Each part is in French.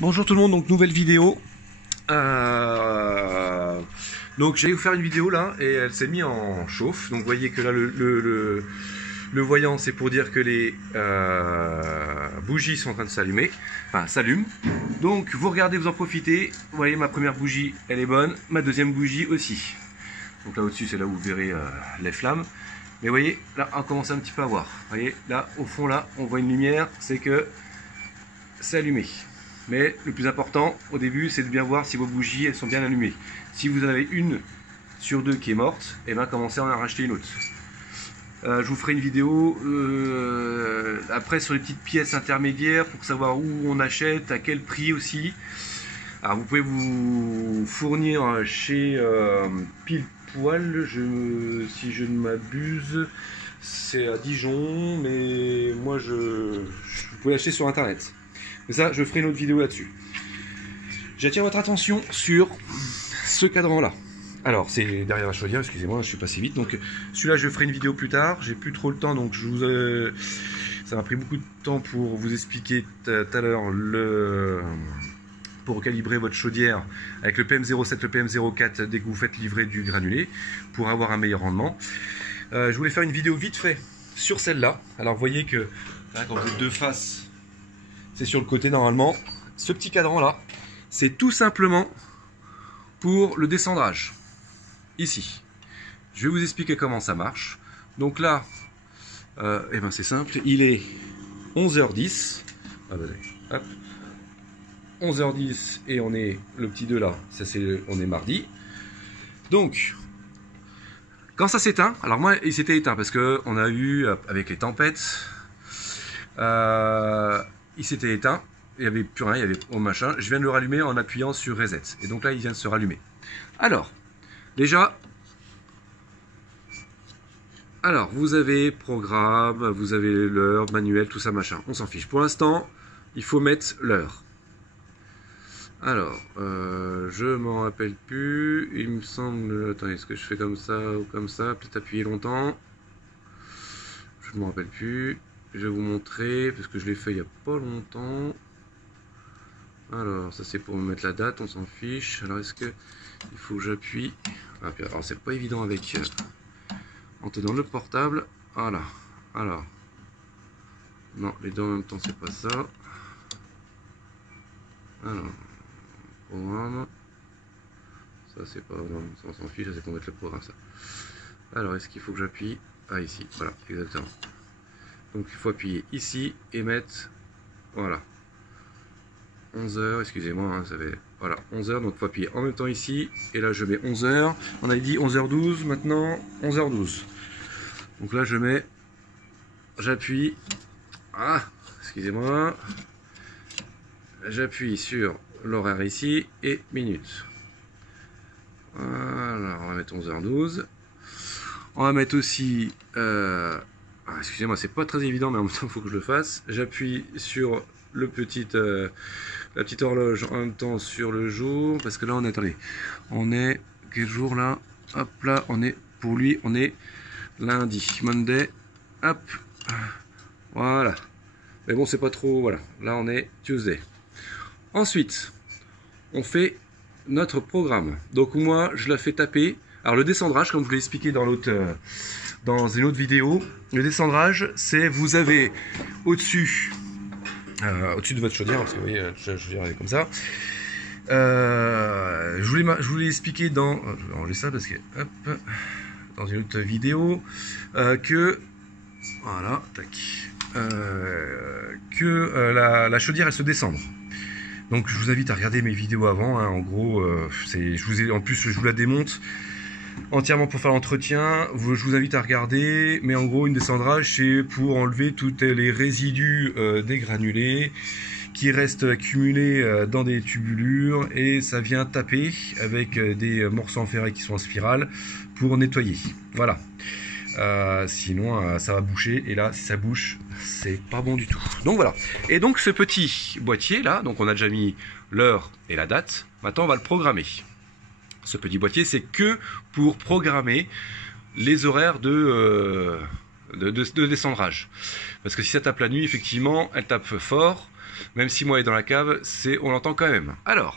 Bonjour tout le monde, donc nouvelle vidéo. Donc j'allais vous faire une vidéo là et elle s'est mise en chauffe. Donc vous voyez que là le voyant c'est pour dire que les bougies sont en train de s'allumer, enfin s'allument. Donc vous regardez, vous en profitez. Vous voyez ma première bougie elle est bonne, ma deuxième bougie aussi. Donc là au-dessus c'est là où vous verrez les flammes. Mais vous voyez là on commence un petit peu à voir. Vous voyez là au fond là on voit une lumière, c'est que c'est allumé. Mais le plus important au début c'est de bien voir si vos bougies elles sont bien allumées. Si vous en avez une sur deux qui est morte, et bien commencez à en racheter une autre. Je vous ferai une vidéo après sur les petites pièces intermédiaires pour savoir où on achète, à quel prix aussi. Alors vous pouvez vous fournir chez Pile Poil, si je ne m'abuse, c'est à Dijon, mais moi vous pouvez l'acheter sur internet. Mais ça, je ferai une autre vidéo là-dessus. J'attire votre attention sur ce cadran-là. Alors, c'est derrière la chaudière, excusez-moi, je suis passé vite. Donc, celui-là, je ferai une vidéo plus tard. J'ai plus trop le temps, donc ça m'a pris beaucoup de temps pour vous expliquer tout à l'heure pour calibrer votre chaudière avec le PM07, le PM04 dès que vous faites livrer du granulé pour avoir un meilleur rendement. Je voulais faire une vidéo vite fait sur celle-là. Alors, vous voyez que là, quand vous êtes de face, c'est sur le côté normalement. Ce petit cadran là, c'est tout simplement pour le descendrage. Ici, je vais vous expliquer comment ça marche. Donc là, eh ben c'est simple, il est 11h10. Ah bah, hop. 11h10 et on est le petit 2 là, ça c'est on est mardi. Donc, quand ça s'éteint, alors moi il s'était éteint parce que on a eu avec les tempêtes. Il s'était éteint, il n'y avait plus rien, il y avait au machin. Je viens de le rallumer en appuyant sur Reset. Et donc là, il vient de se rallumer. Alors, déjà, vous avez programme, vous avez l'heure, manuel, tout ça, machin. On s'en fiche. Pour l'instant, il faut mettre l'heure. Alors, je m'en rappelle plus. Il me semble... Attendez, est-ce que je fais comme ça ou comme ça? Peut-être appuyer longtemps. Je ne m'en rappelle plus. Je vais vous montrer, parce que je l'ai fait il n'y a pas longtemps. Alors, ça c'est pour me mettre la date, on s'en fiche. Alors, est-ce que il faut que j'appuie? Alors, c'est pas évident avec en tenant le portable. Voilà. Alors, non, les deux en même temps, c'est pas ça. Alors, programme. Ça, c'est pas. Non, ça, on s'en fiche, c'est pour mettre le programme, ça. Alors, est-ce qu'il faut que j'appuie? Ah, ici, voilà, exactement. Donc il faut appuyer ici et mettre, voilà, 11h, excusez-moi, hein, ça fait, voilà, 11h, donc il faut appuyer en même temps ici, et là je mets 11h, on avait dit 11h12, maintenant 11h12. Donc là je mets, j'appuie, excusez-moi, j'appuie sur l'horaire ici, et minutes. Voilà, on va mettre 11h12. On va mettre aussi... excusez-moi, c'est pas très évident, mais en même temps, il faut que je le fasse. J'appuie sur la petite horloge en même temps sur le jour, parce que là, on est, attendez, on est, quel jour là? Hop là, on est, pour lui, on est lundi, Monday, hop, voilà. Mais bon, c'est pas trop, voilà. Là, on est Tuesday. Ensuite, on fait notre programme. Donc moi, je la fais taper. Alors le descendrage, comme je vous l'ai expliqué dans une autre vidéo, le descendrage, c'est vous avez au-dessus de votre chaudière, parce que vous voyez, la chaudière elle est comme ça. Je voulais expliquer dans, je vais enlever ça parce que hop, dans une autre vidéo que voilà, tac, la chaudière elle se descendre. Donc je vous invite à regarder mes vidéos avant. Hein, en gros, en plus je vous la démonte entièrement pour faire l'entretien. Je vous invite à regarder, mais en gros une descendrage c'est pour enlever tous les résidus des granulés qui restent accumulés dans des tubulures, et ça vient taper avec des morceaux en ferraille qui sont en spirale pour nettoyer. Voilà. Sinon ça va boucher, et là si ça bouche c'est pas bon du tout. Donc voilà. Et donc ce petit boîtier là, donc on a déjà mis l'heure et la date. Maintenant on va le programmer. Ce petit boîtier, c'est que pour programmer les horaires de descendrage. Parce que si ça tape la nuit, effectivement, elle tape fort. Même si moi est dans la cave, on l'entend quand même. Alors,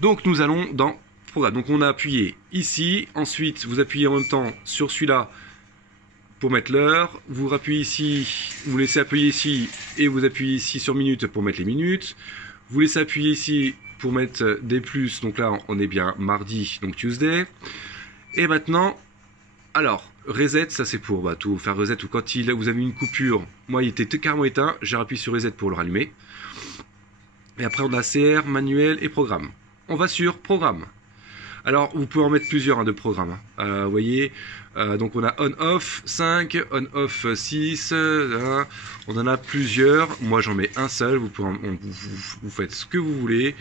donc nous allons dans programme. Donc on a appuyé ici, ensuite vous appuyez en même temps sur celui-là pour mettre l'heure, vous appuyez ici, vous laissez appuyer ici et vous appuyez ici sur minutes pour mettre les minutes. Vous laissez appuyer ici pour mettre des plus, donc là on est bien mardi, donc Tuesday. Et maintenant, alors reset, ça c'est pour tout faire reset ou quand vous avez une coupure. Moi il était carrément éteint, j'ai appuyé sur reset pour le rallumer. Et après on a CR, manuel et programme. On va sur programme. Alors, vous pouvez en mettre plusieurs de programmes. Vous voyez, donc on a on-off 5, on-off 6, on en a plusieurs. Moi, j'en mets un seul. Vous faites ce que vous voulez.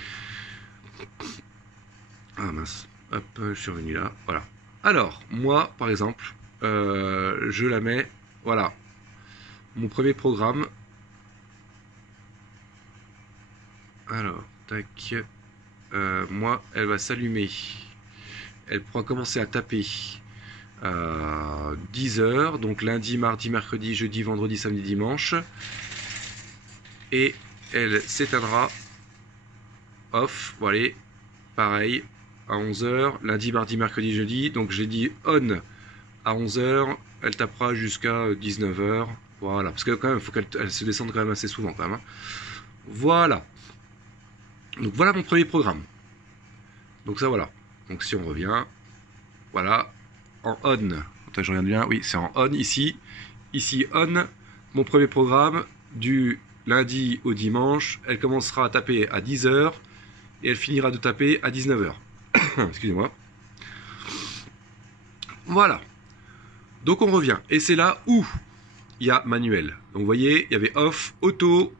Ah mince, hop, je suis revenu là. Voilà. Alors, moi, par exemple, je la mets, voilà, mon premier programme. Alors, tac, moi, elle va s'allumer. Elle pourra commencer à taper 10 heures, donc lundi, mardi, mercredi, jeudi, vendredi, samedi, dimanche. Et elle s'éteindra off, voilà, pareil, à 11 heures, lundi, mardi, mercredi, jeudi. Donc j'ai dit on à 11 heures, elle tapera jusqu'à 19 heures. Voilà, parce que quand même, il faut qu'elle se descende quand même assez souvent quand même. Hein. Voilà. Donc voilà mon premier programme. Donc ça voilà. Donc si on revient, voilà, en on. Attends, je regarde bien, oui, c'est en on ici. Ici on, mon premier programme du lundi au dimanche. Elle commencera à taper à 10 h et elle finira de taper à 19 h. Excusez-moi. Voilà. Donc on revient. Et c'est là où il y a manuel. Donc vous voyez, il y avait off, auto.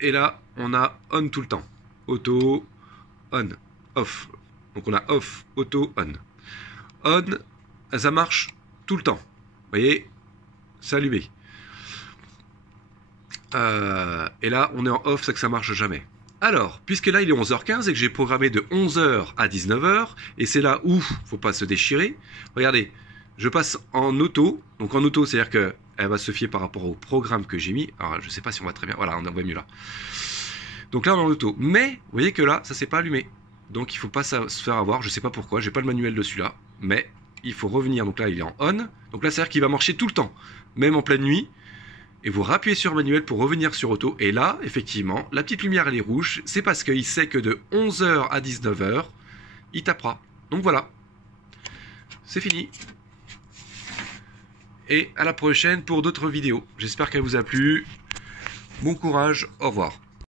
Et là, on a on tout le temps. Auto, on, off. Donc on a off, auto, on. On, ça marche tout le temps. Vous voyez, c'est allumé. Et là, on est en off, c'est que ça marche jamais. Alors, puisque là, il est 11h15 et que j'ai programmé de 11h à 19h, et c'est là où il ne faut pas se déchirer. Regardez, je passe en auto. Donc en auto, c'est-à-dire qu'elle va se fier par rapport au programme que j'ai mis. Alors, je ne sais pas si on va très bien. Voilà, on en voit mieux là. Donc là, on est en auto. Mais, vous voyez que là, ça ne s'est pas allumé. Donc, il ne faut pas se faire avoir. Je ne sais pas pourquoi. Je n'ai pas le manuel de celui-là. Mais, il faut revenir. Donc là, il est en on. Donc là, c'est-à-dire qu'il va marcher tout le temps. Même en pleine nuit. Et vous rappuyez sur manuel pour revenir sur auto. Et là, effectivement, la petite lumière, elle est rouge. C'est parce qu'il sait que de 11h à 19h, il tapera. Donc voilà. C'est fini. Et à la prochaine pour d'autres vidéos. J'espère qu'elle vous a plu. Bon courage. Au revoir.